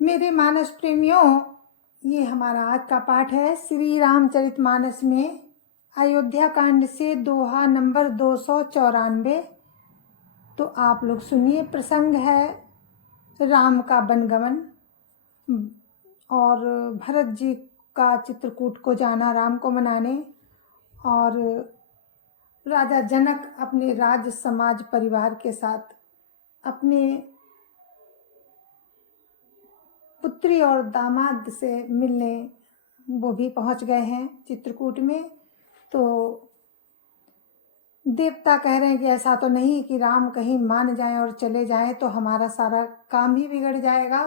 मेरे मानस प्रेमियों, ये हमारा आज का पाठ है श्री रामचरितमानस में अयोध्या कांड से दोहा नंबर 294। तो आप लोग सुनिए। प्रसंग है राम का वनगमन और भरत जी का चित्रकूट को जाना राम को मनाने, और राजा जनक अपने राज समाज परिवार के साथ अपने पुत्री और दामाद से मिलने वो भी पहुंच गए हैं चित्रकूट में। तो देवता कह रहे हैं कि ऐसा तो नहीं कि राम कहीं मान जाएं और चले जाएं तो हमारा सारा काम ही बिगड़ जाएगा।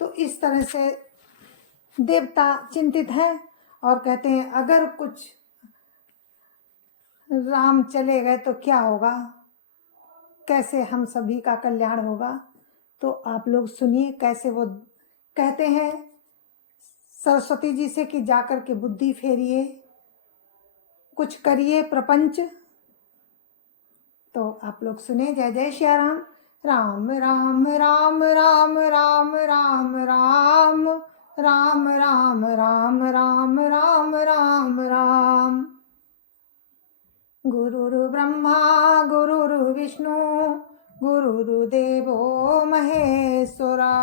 तो इस तरह से देवता चिंतित हैं और कहते हैं अगर कुछ राम चले गए तो क्या होगा, कैसे हम सभी का कल्याण होगा। तो आप लोग सुनिए कैसे वो कहते हैं सरस्वती जी से कि जाकर के बुद्धि फेरिए, कुछ करिए प्रपंच। तो आप लोग सुने। जय जय श्री राम। राम राम राम राम राम राम राम राम राम राम राम राम राम राम। गुरुर् ब्रह्मा गुरुर् विष्णु गुरुर्देवो महेश्वरा,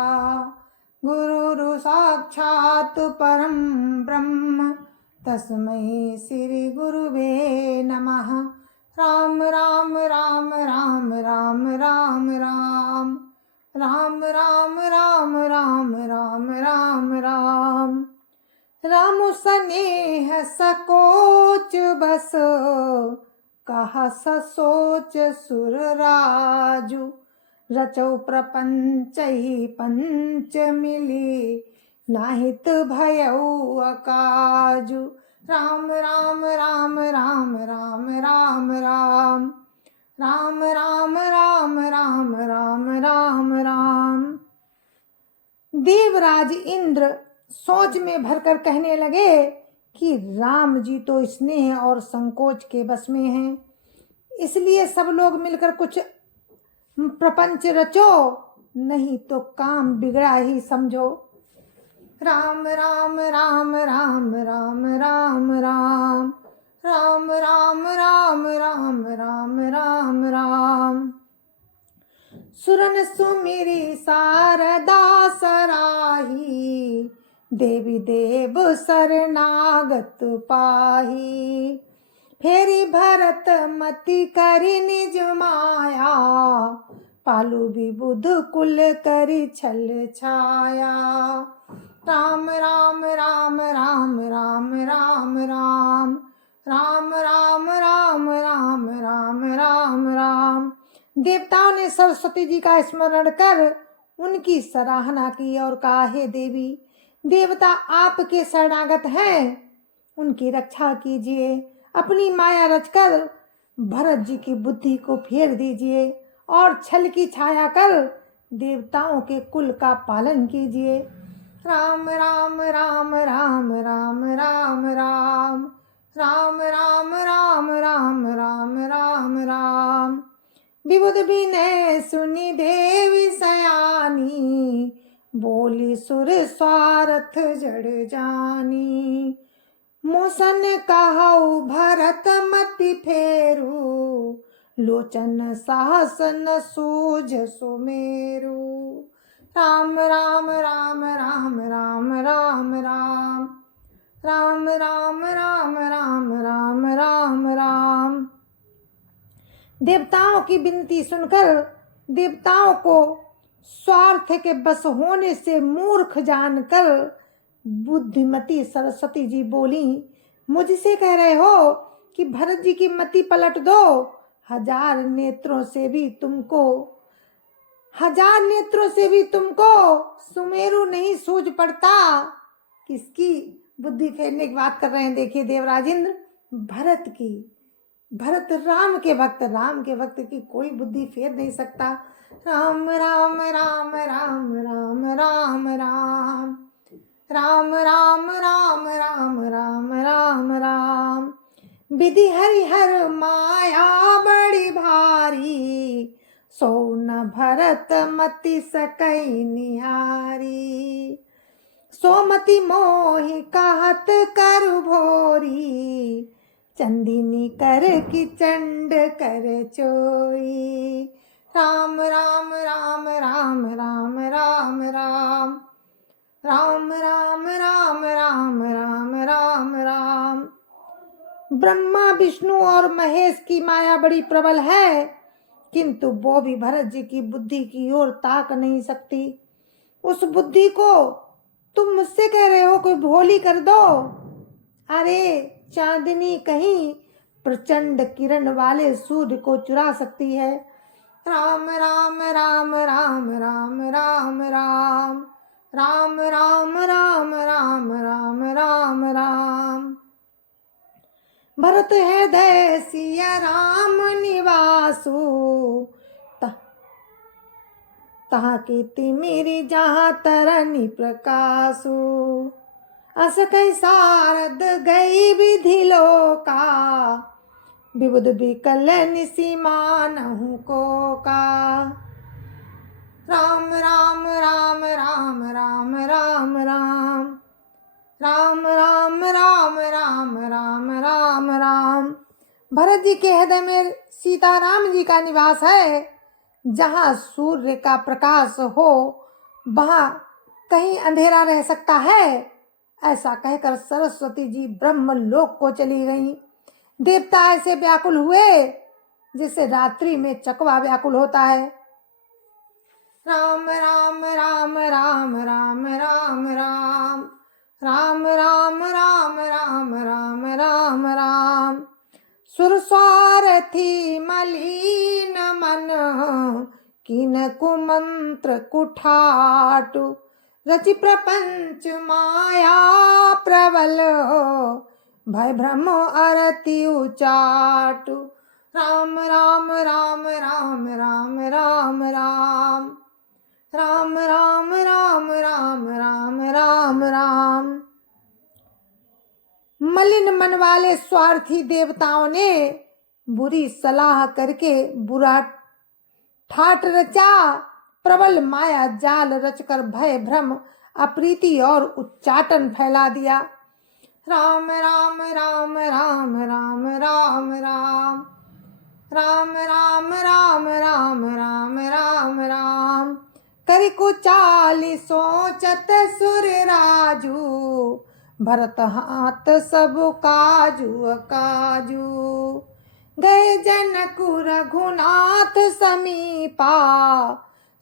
गुरुर् साक्षात् परं ब्रह्म तस्मै श्री गुरुवे नमः। राम राम राम राम राम राम राम राम राम राम राम राम राम राम। राम स्नेह सकोच बस कहा सोच सुर राजू, रचौ प्रपंच ही पंच मिली नाहित भयउ अकाजु। राम राम राम राम राम राम राम राम राम राम राम राम राम राम। देवराज इंद्र सोच में भरकर कहने लगे कि राम जी तो स्नेह और संकोच के बस में हैं, इसलिए सब लोग मिलकर कुछ प्रपंच रचो, नहीं तो काम बिगड़ा ही समझो। राम राम राम राम राम राम राम राम राम राम राम राम राम राम। सुरन सुमिरी शारदा सराही, देवी देव शरणागत पाही। फेरी भरत मति करी निज माया, पालू विबुध कुल करी छल छाया। राम राम राम राम राम राम राम राम राम राम राम राम राम राम। देवताओं ने सरस्वती जी का स्मरण कर उनकी सराहना की और कहा, हे देवी, देवता आपके शरणागत हैं, उनकी रक्षा कीजिए। अपनी माया रचकर भरत जी की बुद्धि को फेर दीजिए और छल की छाया कर देवताओं के कुल का पालन कीजिए। राम राम राम राम राम राम राम राम राम राम राम राम राम राम। विबुध विनय सुनि देवी सयानी, बोली सुर स्वार्थ जड़ जानी। मोसन कहऊ भरत मति फेरू, लोचन साहस न सूझ सुमेरु। राम राम राम राम राम राम राम राम राम राम राम राम राम राम। देवताओं की विनती सुनकर देवताओं को स्वार्थ के बस होने से मूर्ख जानकर बुद्धिमती सरस्वती जी बोली, मुझसे कह रहे हो कि भरत जी की मति पलट दो। हजार नेत्रों से भी तुमको सुमेरु नहीं सूझ पड़ता। किसकी बुद्धि फेरने की बात कर रहे हैं? देखिए देवराज इंद्र, भरत राम के भक्त की कोई बुद्धि फेर नहीं सकता। राम राम राम राम राम राम राम राम राम राम राम राम राम राम। विधि हरिहर माया बड़ी भारी, सो न भरत मति सकई निहारी। मति मोहि कहत करु भोरी, चंदिनी कर की चंड कर चोरी। राम राम राम राम राम राम राम राम राम राम राम राम राम राम। ब्रह्मा विष्णु और महेश की माया बड़ी प्रबल है, किंतु वो भी भरत जी की बुद्धि की ओर ताक नहीं सकती। उस बुद्धि को तुम मुझसे कह रहे हो कोई भोली कर दो? अरे चांदनी कहीं प्रचंड किरण वाले सूर्य को चुरा सकती है। राम राम राम राम राम राम राम राम राम राम राम राम राम राम। भरत हृदय सिया राम निवासु, तहाँ कीर्ति मेरी जहाँ तरनी प्रकाशु। अस कई सारद गई विधि लोका, विबुध विकल निसीमा नहु को का। राम राम राम राम राम राम राम राम राम राम राम राम राम राम। भरत जी के हृदय में सीताराम जी का निवास है। जहाँ सूर्य का प्रकाश हो वहाँ कहीं अंधेरा रह सकता है? ऐसा कहकर सरस्वती जी ब्रह्म लोक को चली गईं। देवता ऐसे व्याकुल हुए जैसे रात्रि में चकवा व्याकुल होता है। राम राम राम राम राम राम राम राम राम राम राम राम राम राम। सुरस्वार्थी मलिन मन, किन कुमंत्र कुठाटु। रचि प्रपंच माया प्रबल, भय भ्रम अरति उचाटु। राम राम राम राम राम राम राम राम राम राम राम राम राम राम। मलिन मन वाले स्वार्थी देवताओं ने बुरी सलाह करके बुरा ठाट रचा, प्रबल माया जाल रचकर भय भ्रम अप्रीति और उच्चाटन फैला दिया। राम राम राम राम राम राम राम राम राम राम राम राम राम राम। करि कुचाली सोचत सुर राजू, भरत हाथ सब काजू काजू। गए जनकु रघुनाथ समीपा,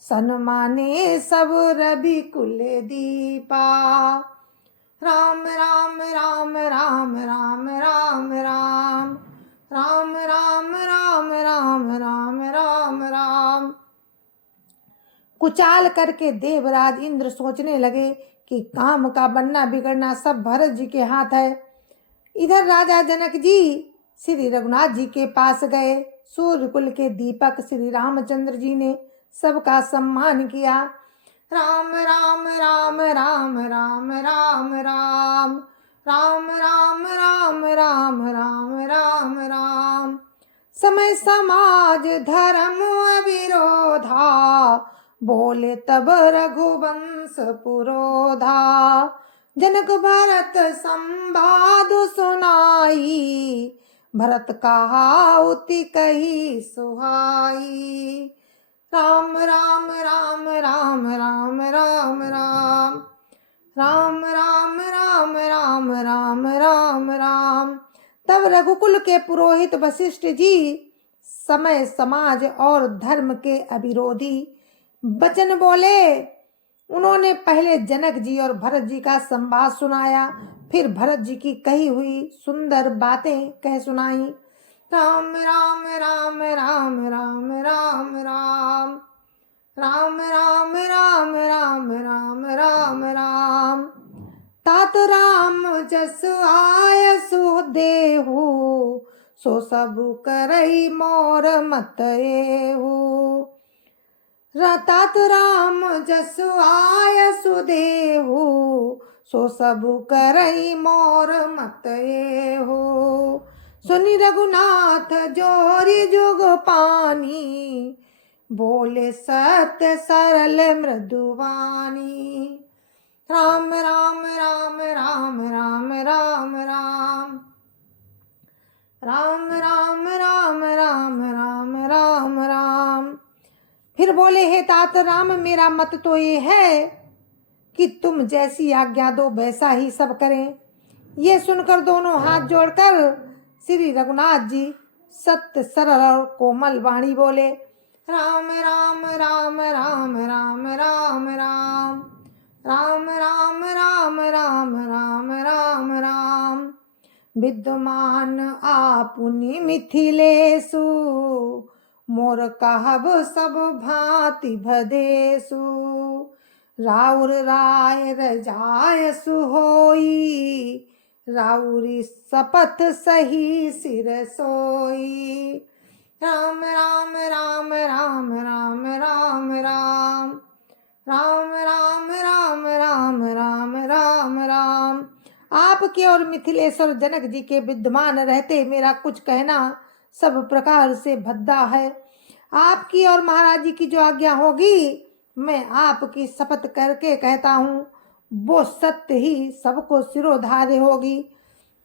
सन्माने सब रवि कुल दीपा। राम राम राम राम राम राम राम राम राम राम राम राम राम राम। कुचाल करके देवराज इंद्र सोचने लगे कि काम का बनना बिगड़ना सब भरत जी के हाथ है। इधर राजा जनक जी श्री रघुनाथ जी के पास गए। सूर्यकुल के दीपक श्री रामचंद्र जी ने सबका सम्मान किया। राम राम राम राम राम राम राम राम राम राम राम राम राम राम। समय समाज धर्म अविरोधा, बोले तब रघुवंश पुरोधा। जनक भरत संवाद सुनाई, भरत कहाउति कही सुहाई। राम राम राम राम राम राम राम राम राम राम राम राम राम राम। तब रघुकुल के पुरोहित वशिष्ठ जी समय समाज और धर्म के अविरोधी वचन बोले। उन्होंने पहले जनक जी और भरत जी का संवाद सुनाया, फिर भरत जी की कही हुई सुंदर बातें कह सुनाई। राम राम राम राम राम राम राम राम राम राम राम राम राम राम। तात राम जस आय सुदेहु, सो सब करई मोर मत एहु। तात राम जस आय सुदेहु, सो सब करई मोर मत एहु। सुनि रघुनाथ जोरी जुग पानी, बोले सत्य सरल मृदुवानी। राम राम राम राम राम राम राम राम राम राम राम राम राम राम। फिर बोले, हे तात राम, मेरा मत तो ये है कि तुम जैसी आज्ञा दो वैसा ही सब करें। ये सुनकर दोनों हाथ जोड़कर श्री रघुनाथ जी सत्य सरल और कोमल वाणी बोले, राम राम राम राम राम राम राम राम राम राम राम राम राम राम। विद्यमान आपुनि मिथिलेषु, मोर कहब सब भांति भदेषु। राउर राय रजायसु होई, राउरी शपथ सही सिर सोई। राम राम राम राम राम राम राम राम राम राम राम राम राम राम। आपके और मिथिलेश्वर जनक जी के विद्यमान रहते मेरा कुछ कहना सब प्रकार से भद्दा है। आपकी और महाराज जी की जो आज्ञा होगी मैं आपकी शपथ करके कहता हूँ वो सत्य ही सबको सिरोधार्य होगी।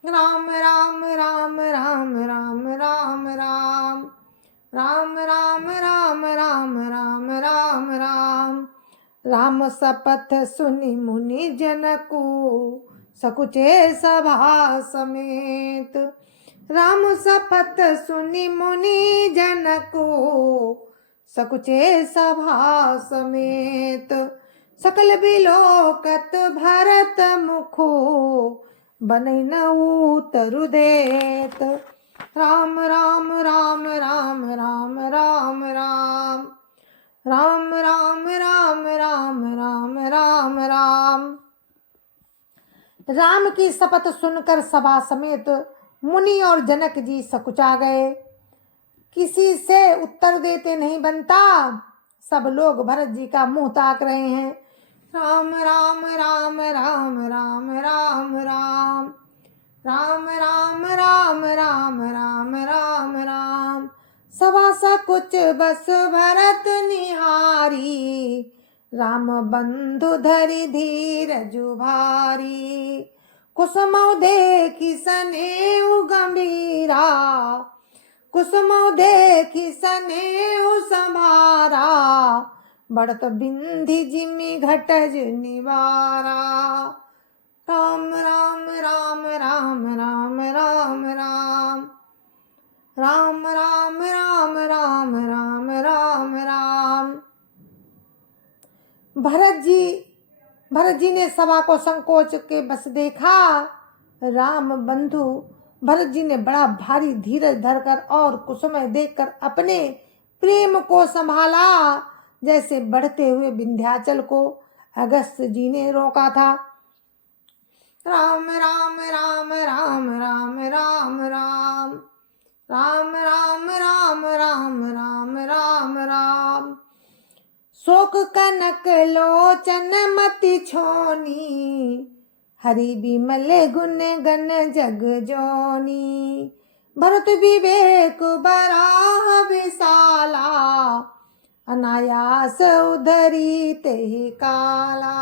राम राम राम राम राम राम राम राम राम राम राम राम राम राम। राम शपथ सुनि मुनि जनकु, सकुचे सभा समेत। राम शपथ सुनि मुनि जनकु, सकुचे सभा समेत। सकल बिलोकत भरत मुखु, बनई न उतरु देत। राम राम राम राम राम राम राम राम राम राम राम राम राम राम। राम की शपथ सुनकर सभा समेत मुनि और जनक जी सकुचा गए। किसी से उत्तर देते नहीं बनता, सब लोग भरत जी का मुंह ताक रहे हैं। राम राम राम राम राम राम राम राम राम राम राम राम राम राम। सभा सकुच बस भरत निहारी, राम बंधु धरि धीरजु भारी। कुसुमौ देखि सनेहु गंभीरा, कुसुमौ देखि सनेहु संभारा। बढ़त बिंधि जिमि घटज निवारा। राम राम राम राम राम राम राम राम राम राम राम राम राम राम। भरत जी ने सभा को संकोच के बस देखा। राम बंधु भरत जी ने बड़ा भारी धीरज धरकर और कुसुमय देखकर अपने प्रेम को संभाला, जैसे बढ़ते हुए विंध्याचल को अगस्त्य जी ने रोका था। राम राम राम राम राम राम राम राम राम राम राम राम राम राम। शोक कनक लोचन मति छोनी, हरि बिमल गुण गण जग जोनी। भरत विवेक बराह विशाला, अनायास उधरी तेहि काला।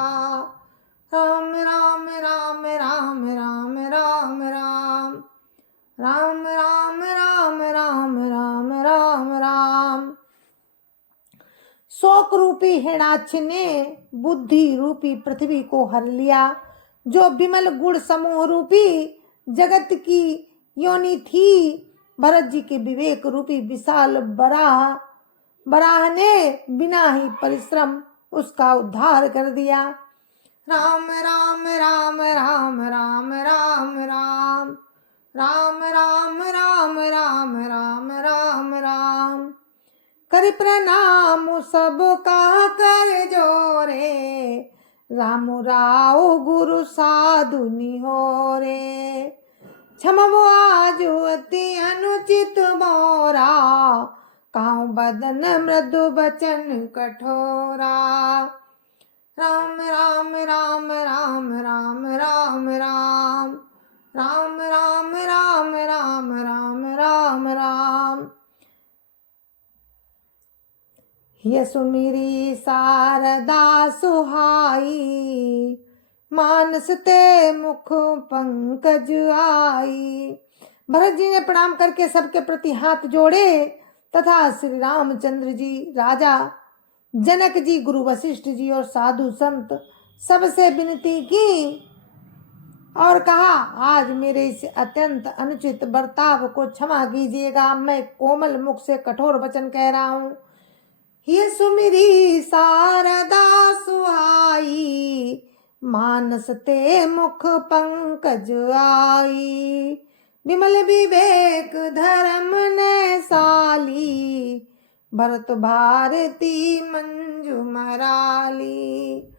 राम राम राम राम राम राम राम राम राम राम राम राम राम राम। शोक रूपी हिरणाक्ष ने बुद्धि रूपी पृथ्वी को हर लिया। जो विमल गुण समूह रूपी जगत की योनि थी, भरत जी के विवेक रूपी विशाल बराह ने बिना ही परिश्रम उसका उद्धार कर दिया। राम राम राम राम राम राम राम राम राम राम राम राम राम राम। कर प्रणाम सब का कर जोरे, राम राव गुरु साधु निहोरे। क्षमबो आजु अति अनुचित मोरा, कहूँ बदन मृदु बचन कठोरा। राम राम राम राम राम राम राम राम राम राम राम राम राम राम। यसु मेरी शारदा सुहाई, मानस ते मुख पंकज आई। भरत जी ने प्रणाम करके सबके प्रति हाथ जोड़े तथा श्री रामचंद्र जी, राजा जनक जी, गुरु वशिष्ठ जी और साधु संत सबसे विनती की और कहा, आज मेरे इस अत्यंत अनुचित बर्ताव को क्षमा कीजिएगा। मैं कोमल मुख से कठोर वचन कह रहा हूँ। ये सुमिरी शारदा सुहाई, मानस ते मुख पंकज आई। विमल विवेक धर्म ने साली, भरत भारती मंजू मराली।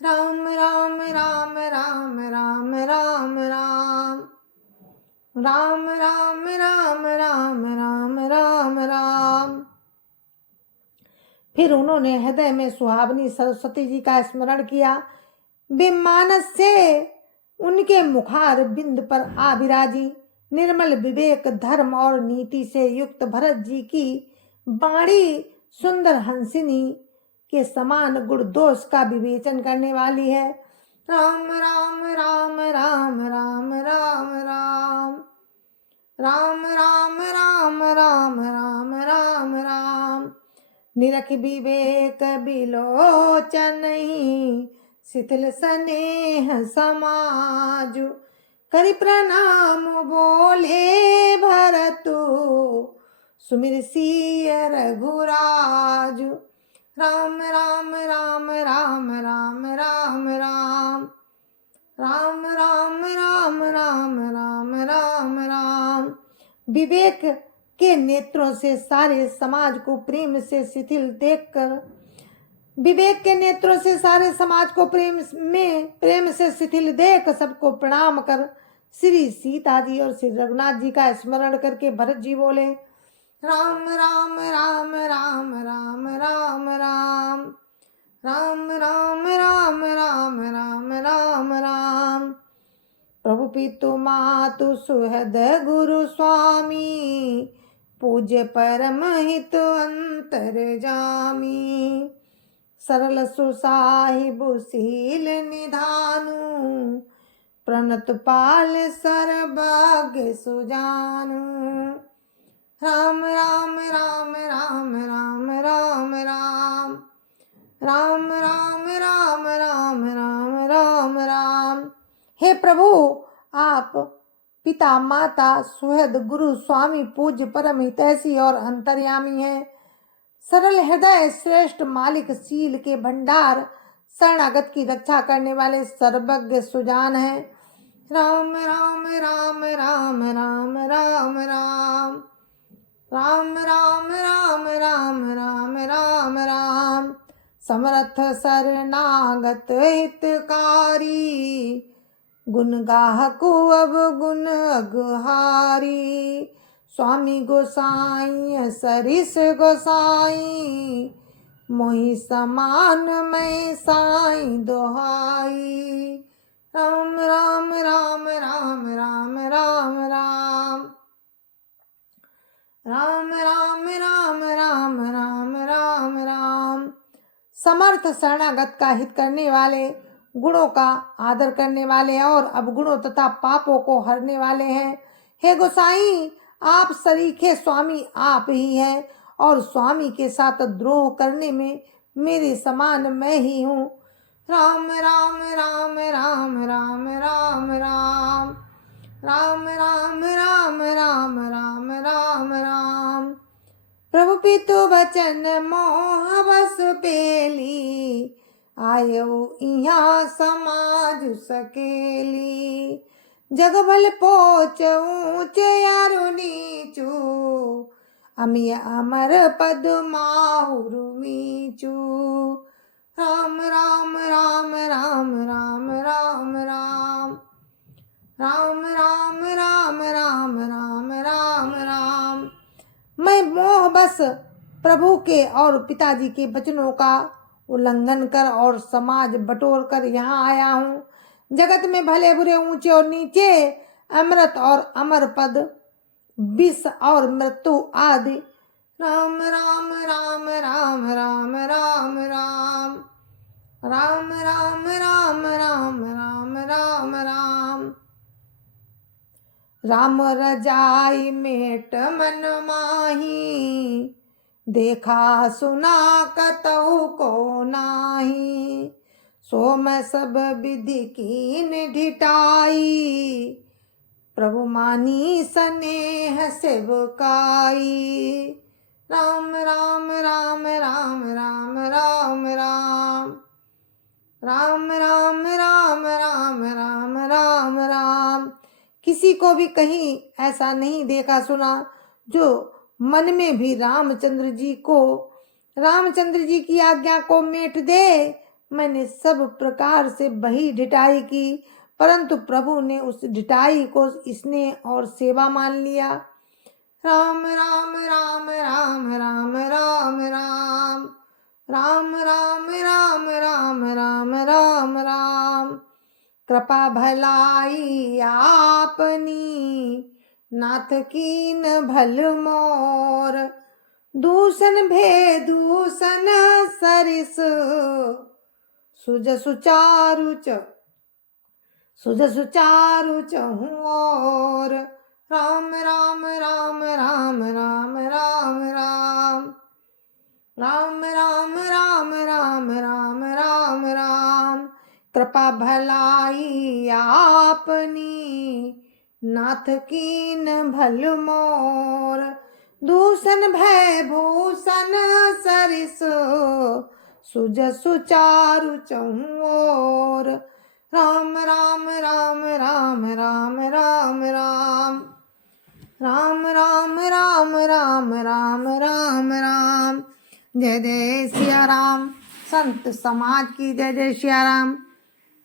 राम राम राम राम राम राम राम राम राम राम राम राम राम राम। फिर उन्होंने हृदय में सुहावनी सरस्वती जी का स्मरण किया। वे मानस से उनके मुखार बिंद पर आ विराजी। निर्मल विवेक धर्म और नीति से युक्त भरत जी की वाणी सुंदर हंसिनी के समान गुण दोष का विवेचन करने वाली है। राम राम राम राम राम राम राम राम राम राम राम राम राम राम। निरख विवेक बिलोचन शिथिल स्नेह समाजु, करि प्रणाम बोले भरतु, सुमिर सिय रघुराजु। राम राम राम राम राम राम राम राम राम राम राम राम राम राम। विवेक के नेत्रों से सारे समाज को प्रेम से शिथिल देखकर, विवेक के नेत्रों से सारे समाज को प्रेम से शिथिल देख सबको प्रणाम कर श्री सीता जी और श्री रघुनाथ जी का स्मरण करके भरत जी बोले, राम राम राम राम राम राम राम राम राम राम राम राम राम राम। प्रभु पितु मातु सुहृद गुरु स्वामी, पूज्य परम हित अंतर जामी। सरल सुसाहिबु शील निधानु, प्रणत पाल सर्वभाग्य सुजानु। राम राम राम राम राम राम राम राम राम राम राम राम राम राम। हे प्रभु, आप पिता माता सुहृद गुरु स्वामी पूज्य परम हितैषी और अंतर्यामी हैं। सरल हृदय श्रेष्ठ मालिक, शील के भंडार, शरणागत की रक्षा करने वाले सर्वज्ञ सुजान हैं। राम राम राम राम राम राम राम राम राम राम राम राम राम राम। समर्थ शरणागत हितकारी, गुण गाहकु अब गुण अगहारी। स्वामी गोसाई सरिस गोसाई, मोहि समान मैं साई दोहाई। राम राम राम राम राम राम राम राम राम राम राम राम राम राम। समर्थ शरणागत का हित करने वाले, गुणों का आदर करने वाले और अवगुणों तथा पापों को हरने वाले हैं। हे गोसाई, आप सरीखे स्वामी आप ही हैं और स्वामी के साथ द्रोह करने में मेरे समान मैं ही हूँ। राम राम राम राम राम राम राम राम राम राम राम राम राम राम। प्रभु पितु वचन मोह बस पेली, आयो इहाँ समाज सकेली। जग भल पोच ऊंच यारु नीचू, अमी अमर पद माहुरु मीचू। राम राम राम राम राम राम राम राम राम राम राम राम राम राम। मैं मोह बस प्रभु के और पिताजी के वचनों का उल्लंघन कर और समाज बटोर कर यहाँ आया हूँ। जगत में भले बुरे, ऊंचे और नीचे, अमृत और अमर पद, विष और मृत्यु आदि। राम राम राम राम राम राम राम राम राम राम राम राम राम रजाई मेट मन माही, देखा सुना कतहु को नाही। सो मैं सब विधि कीन ढिठाई, प्रभु मानी स्नेह सेवकाई। राम राम राम राम राम राम राम राम राम राम राम राम राम राम। किसी को भी कहीं ऐसा नहीं देखा सुना जो मन में भी रामचंद्र जी की आज्ञा को मेट दे। मैंने सब प्रकार से बही ढिठाई की, परंतु प्रभु ने उस ढिठाई को स्नेह और सेवा मान लिया। राम राम राम राम राम राम राम राम राम राम राम राम राम राम। कृपा भलाई आपनी, नाथ कीन भल मोर। दूषण भे दूषण सरिस, सुज सुचारु चहु और। राम राम राम राम राम राम राम राम राम राम राम राम राम राम। कृपा भलाई आपनी, नाथ कीन भल मोर। दूषण भय भूषण सरिस, सुज सुचारु चहु और। राम राम राम राम राम राम राम राम राम राम राम राम राम राम। जय जय सिया राम। संत समाज की जय जय सिया राम।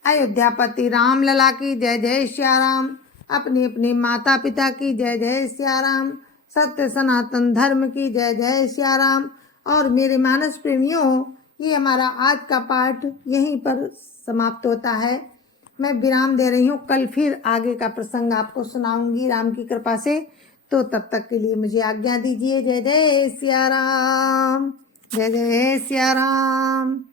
अयोध्यापति राम लला की जय जय सिया राम। अपने अपने माता पिता की जय जय सिया राम। सत्य सनातन धर्म की जय जय सिया राम। और मेरे मानस प्रेमियों, ये हमारा आज का पाठ यहीं पर समाप्त होता है। मैं विराम दे रही हूँ, कल फिर आगे का प्रसंग आपको सुनाऊंगी राम की कृपा से। तो तब तक के लिए मुझे आज्ञा दीजिए। जय जय सिया राम। जय जय सिया राम।